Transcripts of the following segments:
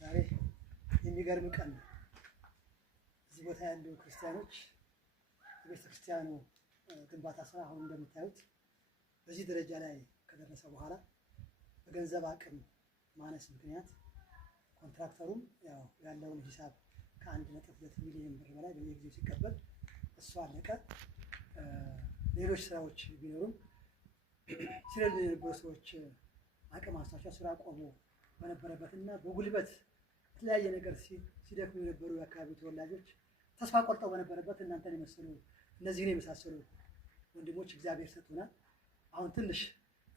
ዛሬ የሚገርም ቀን ነው። እዚህ ቦታ ያሉ ክርስቲያኖች የቤተ ክርስቲያኑ ግንባታ ስራ አሁን እንደምታዩት በዚህ ደረጃ ላይ ከደረሰ በኋላ በገንዘብ አቅም ማነስ ምክንያት ኮንትራክተሩም ያው ያለውን ሂሳብ ከ1.2 ሚሊዮን ብር በላይ በየጊዜው ሲቀበል እሱ አለቀ። ሌሎች ስራዎች ቢኖሩም ሲረዱ የነበሩ ሰዎች አቅም አንሷቸው ስራ ቆሞ በነበረበትና በጉልበት የተለያየ ነገር ሲደክሙ የነበሩ የአካባቢ ተወላጆች ተስፋ ቆርጠው በነበረበት እናንተን የመሰሉ እነዚህን የመሳሰሉ ወንድሞች እግዚአብሔር ሰጥቶናል። አሁን ትንሽ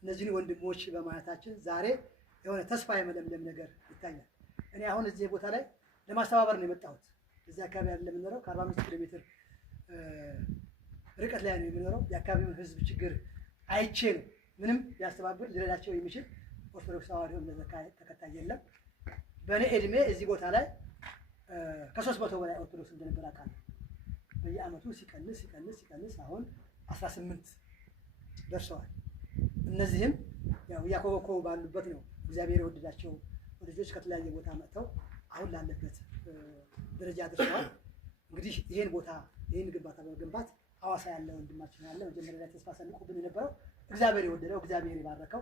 እነዚህን ወንድሞች በማየታችን ዛሬ የሆነ ተስፋ የመለምለም ነገር ይታያል። እኔ አሁን እዚህ ቦታ ላይ ለማስተባበር ነው የመጣሁት። እዚህ አካባቢ ያለ የምንኖረው ከ45 ኪሎ ሜትር ርቀት ላይ ነው የምንኖረው። የአካባቢውን ሕዝብ ችግር አይቼ ነው ምንም ሊያስተባብር ሊረዳቸው የሚችል ኦርቶዶክስ ተዋሕዶ እምነት ተከታይ የለም። በእኔ እድሜ እዚህ ቦታ ላይ ከ300 በላይ ኦርቶዶክስ እንደነበር አውቃለሁ። በየዓመቱ ሲቀንስ አሁን 18 ደርሰዋል። እነዚህም ያው እያኮበኮቡ ባሉበት ነው እግዚአብሔር የወደዳቸው ልጆች ከተለያየ ቦታ መጥተው አሁን ላለበት ደረጃ ደርሰዋል። እንግዲህ ይሄን ግንባታ በመገንባት ሐዋሳ ያለ ወንድማችን ያለ መጀመሪያ ላይ ተስፋ ሰንቆብን የነበረው እግዚአብሔር የወደደው እግዚአብሔር የባረከው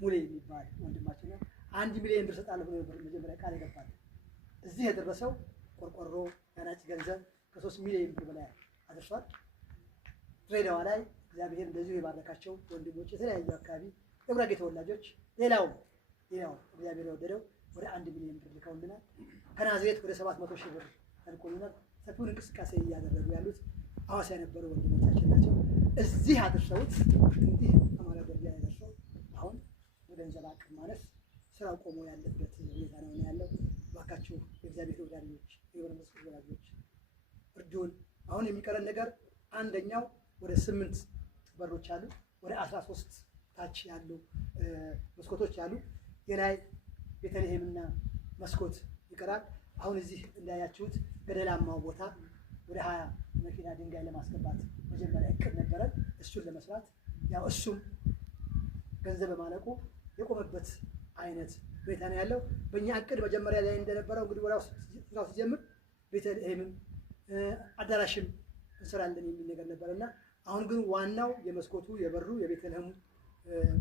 ሙሌ የሚባል ወንድማችን ነው። 1 ሚሊዮን ብር ሰጣለሁ ብሎ ነበር መጀመሪያ ቃል የገባል። እዚህ የደረሰው ቆርቆሮ ያናጭ ገንዘብ ከ3 ሚሊዮን ብር በላይ አድርሷል። ድሬዳዋ ላይ እግዚአብሔር እንደዚሁ የባረካቸው ወንድሞች የተለያዩ አካባቢ የጉራጌ ተወላጆች ሌላው እግዚአብሔር የወደደው ወደ 1 ሚሊዮን ብር ልከውልናል። ከናዝሬት ወደ 700 ሺህ ብር ተልኮልናል። ሰፊውን እንቅስቃሴ እያደረጉ ያሉት ሐዋሳ የነበሩ ወንድሞቻችን ናቸው። እዚህ አድርሰውት እንዲህ አማራ ደረጃ ላይ ደርሰው አሁን በገንዘብ አቅም ማነስ ስራው ቆሞ ያለበት ሁኔታ ነው ያለው። እባካችሁ የእግዚአብሔር ወዳጆች የወረመስ ወዳጆች እርዱን። አሁን የሚቀረን ነገር አንደኛው ወደ 8 በሮች አሉ፣ ወደ 13 ታች ያሉ መስኮቶች አሉ። የላይ ቤተልሔምና መስኮት ይቀራል። አሁን እዚህ እንዳያችሁት ገደላማው ቦታ ወደ 20 መኪና ድንጋይ ለማስገባት መጀመሪያ እቅድ ነበረን። እሱን ለመስራት ያው እሱም ገንዘብ በማለቁ የቆመበት አይነት ሁኔታ ነው ያለው። በእኛ እቅድ መጀመሪያ ላይ እንደነበረው እንግዲህ ወዲያው ስራው ሲጀምር ቤተልሔምም አዳራሽም እንሰራለን የሚል ነገር ነበርና አሁን ግን ዋናው የመስኮቱ የበሩ የቤተልሔሙ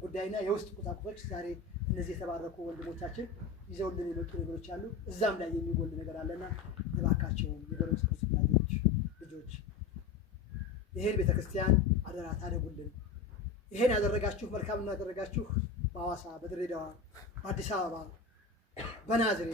ጉዳይና የውስጥ ቁሳቁሶች ዛሬ እነዚህ የተባረኩ ወንድሞቻችን ይዘውልን የመጡ ነገሮች አሉ። እዛም ላይ የሚጎል ነገር አለና እባካችሁ የበረስ ክርስቲያኖች ልጆች ይሄን ቤተክርስቲያን አደራ ታደጉልን። ይሄን ያደረጋችሁ መልካም ያደረጋችሁ በሐዋሳ፣ በድሬዳዋ፣ በአዲስ አበባ፣ በናዝሬት